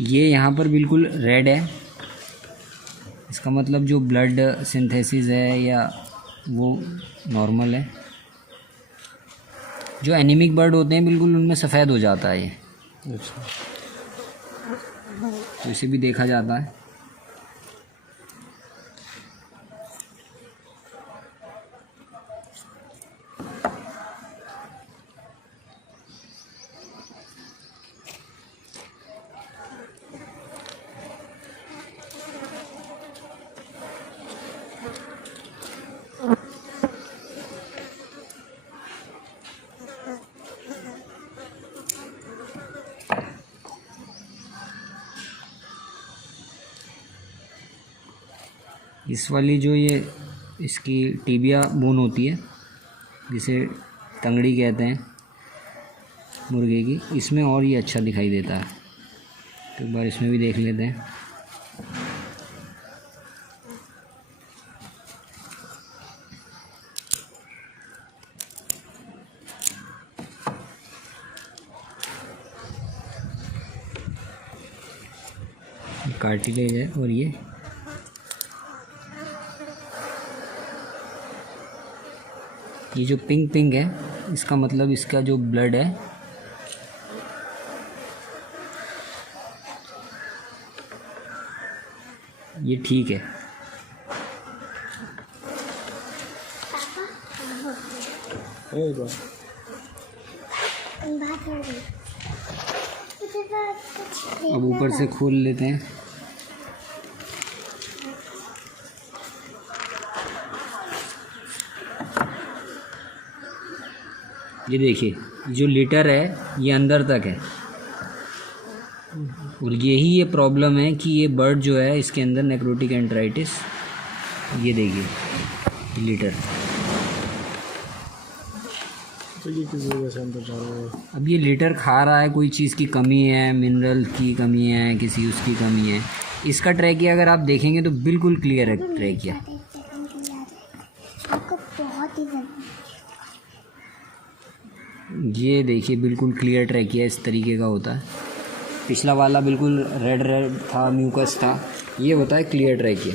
ये यहाँ पर बिल्कुल रेड है, इसका मतलब जो ब्लड सिंथेसिस है या वो नॉर्मल है। जो एनीमिक बर्ड होते हैं बिल्कुल उनमें सफ़ेद हो जाता है ये, अच्छा, तो इसे भी देखा जाता है। इस वाली जो ये इसकी टीबिया बोन होती है, जिसे तंगड़ी कहते हैं मुर्गे की, इसमें और ये अच्छा दिखाई देता है। तो एक बार इसमें भी देख लेते हैं। कार्टिलेज है और ये जो पिंक पिंक है इसका मतलब इसका जो ब्लड है ये ठीक है। अब ऊपर से खोल लेते हैं। ये देखिए, जो लीटर है ये अंदर तक है, और यही ये प्रॉब्लम है कि ये बर्ड जो है इसके अंदर नेक्रोटिक एंट्राइटिस, ये देखिए लीटर। तो ये किस वजह से अंदर जा रहा है? अब ये लीटर खा रहा है, कोई चीज़ की कमी है, मिनरल की कमी है, किसी उसकी कमी है। इसका ट्रैकिया अगर आप देखेंगे तो बिल्कुल क्लियर है ट्रैकिया। बहुत ही ये देखिए बिल्कुल क्लियर ट्रैकिया इस तरीके का होता है। पिछला वाला बिल्कुल रेड रेड था, म्यूकस था, ये होता है क्लियर ट्रैकिया।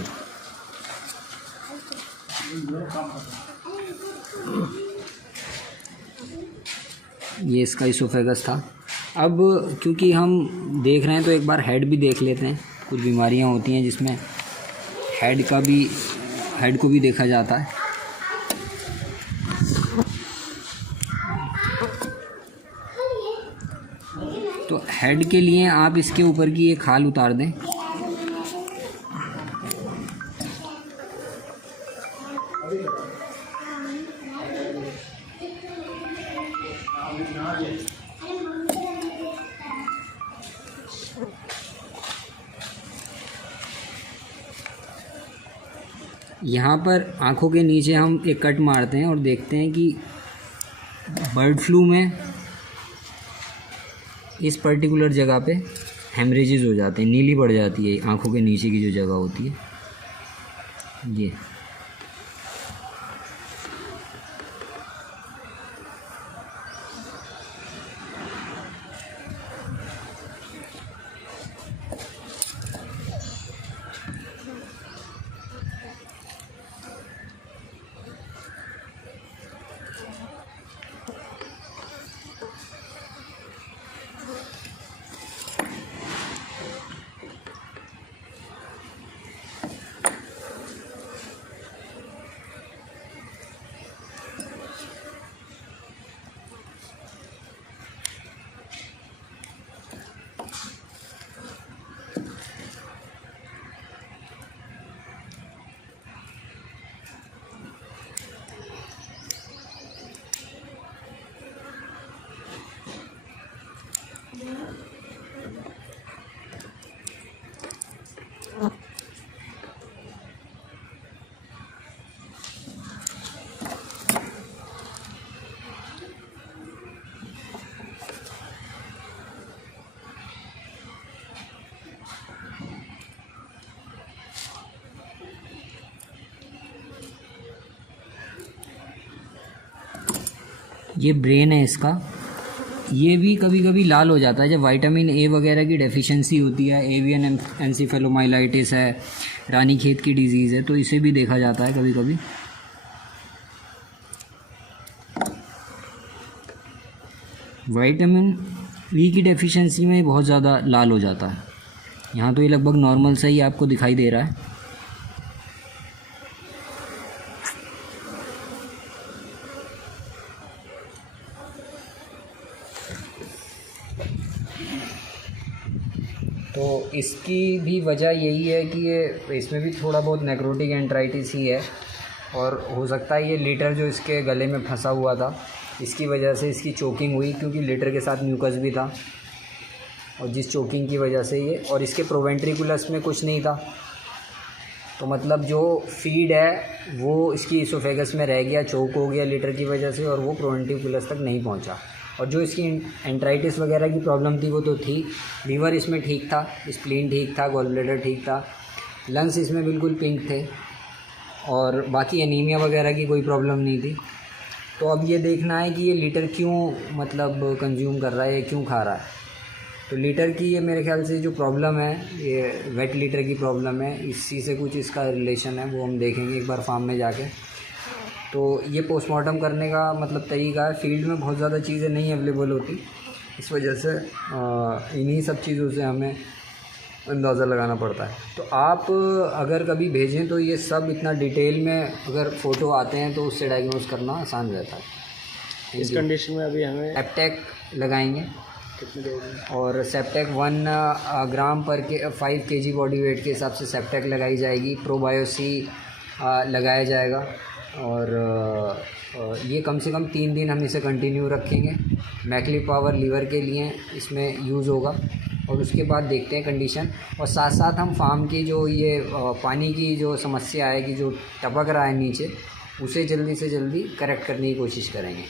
ये इसका इसोफेगस था। अब क्योंकि हम देख रहे हैं तो एक बार हेड भी देख लेते हैं। कुछ बीमारियां होती हैं जिसमें हेड को भी देखा जाता है। तो हेड के लिए आप इसके ऊपर की ये खाल उतार दें। यहाँ पर आँखों के नीचे हम एक कट मारते हैं और देखते हैं कि बर्ड फ्लू में इस पर्टिकुलर जगह पे हेमरेजेस हो जाते हैं, नीली पड़ जाती है आँखों के नीचे की जो जगह होती है ये। ये ब्रेन है इसका। ये भी कभी कभी लाल हो जाता है जब विटामिन ए वगैरह की डेफिशिएंसी होती है। एवियन एंसेफेलोमाइलाइटिस है, रानीखेत की डिजीज़ है, तो इसे भी देखा जाता है कभी कभी। विटामिन ई की डेफिशिएंसी में बहुत ज़्यादा लाल हो जाता है। यहाँ तो ये लगभग नॉर्मल सा ही आपको दिखाई दे रहा है। तो इसकी भी वजह यही है कि ये इसमें भी थोड़ा बहुत नेक्रोटिक एंट्राइटिस ही है, और हो सकता है ये लीटर जो इसके गले में फंसा हुआ था इसकी वजह से इसकी चोकिंग हुई, क्योंकि लीटर के साथ म्यूकस भी था, और जिस चोकिंग की वजह से ये, और इसके प्रोवेंट्रिकुलस में कुछ नहीं था, तो मतलब जो फीड है वो इसकी इसोफेगस में रह गया, चोक हो गया लीटर की वजह से, और वो प्रोवेंट्रिकुलस तक नहीं पहुंचा। और जो इसकी एंट्राइटिस वगैरह की प्रॉब्लम थी वो तो थी, लीवर इसमें ठीक था, स्प्लीन ठीक था, गॉल ब्लैडर ठीक था, लंग्स इसमें बिल्कुल पिंक थे, और बाकी एनीमिया वगैरह की कोई प्रॉब्लम नहीं थी। तो अब ये देखना है कि ये लीटर क्यों मतलब कंज्यूम कर रहा है, ये क्यों खा रहा है। तो लीटर की ये मेरे ख्याल से जो प्रॉब्लम है, ये वेट लीटर की प्रॉब्लम है, इसी से कुछ इसका रिलेशन है, वो हम देखेंगे एक बार फार्म में जाके। तो ये पोस्टमार्टम करने का मतलब तरीका है, फील्ड में बहुत ज़्यादा चीज़ें नहीं अवेलेबल होती, इस वजह से इन्हीं सब चीज़ों से हमें अंदाज़ा लगाना पड़ता है। तो आप अगर कभी भेजें तो ये सब इतना डिटेल में अगर फ़ोटो आते हैं तो उससे डायग्नोज करना आसान रहता है। इस कंडीशन में अभी हमें सेप्टेक लगाएंगे, कितने देर और सेप्टेक 1 ग्राम पर 5 kg बॉडी वेट के हिसाब से सेप्टेक लगाई जाएगी। प्रोबायोसी लगाया जाएगा, और ये कम से कम 3 दिन हम इसे कंटिन्यू रखेंगे। मैक्ली पावर लीवर के लिए इसमें यूज़ होगा, और उसके बाद देखते हैं कंडीशन। और साथ साथ हम फार्म की जो ये पानी की जो समस्या है कि जो टपक रहा है नीचे, उसे जल्दी से जल्दी करेक्ट करने की कोशिश करेंगे।